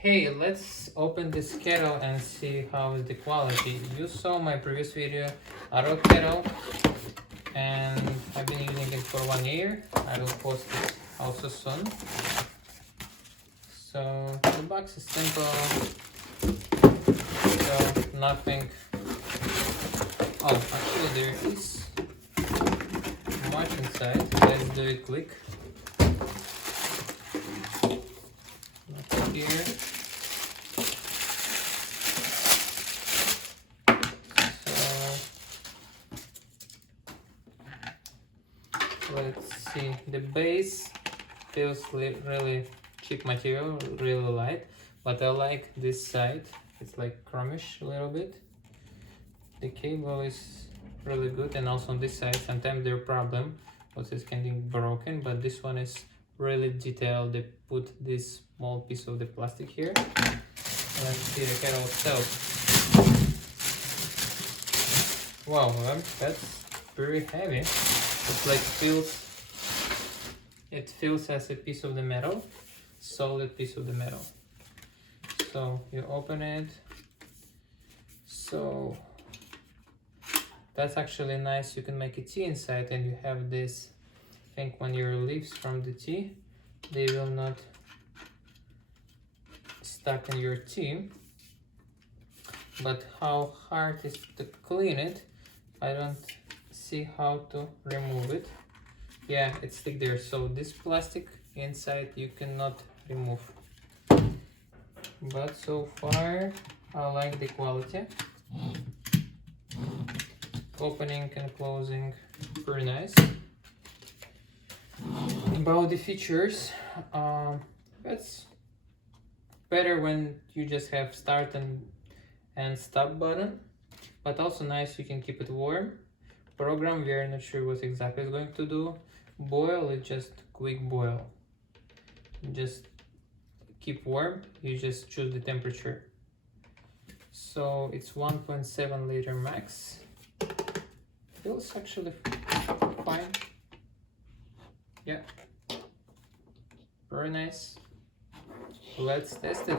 Hey, let's open this kettle and see how is the quality. You saw my previous video, auto kettle, and I've been using it for 1 year. I will post it also soon. So the box is simple, so nothing. Oh, actually there is much inside. Let's do it quick. Look here. Let's see, the base feels really cheap material, really light, but I like this side. It's like chromish a little bit. The cable is really good, and also on this side sometimes there are problem because it's getting broken, but this one is really detailed. They put this small piece of the plastic here. Let's see the kettle itself. Wow, that's very heavy. It's like it feels as a piece of the metal, solid piece of the metal. So you open it. So that's actually nice. You can make a tea inside, and you have this. I think when your leaves from the tea, they will not stuck in your tea. But how hard is to clean it? I don't see how to remove it. Yeah, it's stick there. So this plastic inside you cannot remove. But so far I like the quality. Opening and closing, very nice. About the features, that's better when you just have start and stop button, but also nice, you can keep it warm. Program, we are not sure what exactly it's going to do. Boil, it's just quick boil. Just keep warm, you just choose the temperature. So it's 1.7 liter max. Feels actually fine. Yeah, very nice. Let's test it.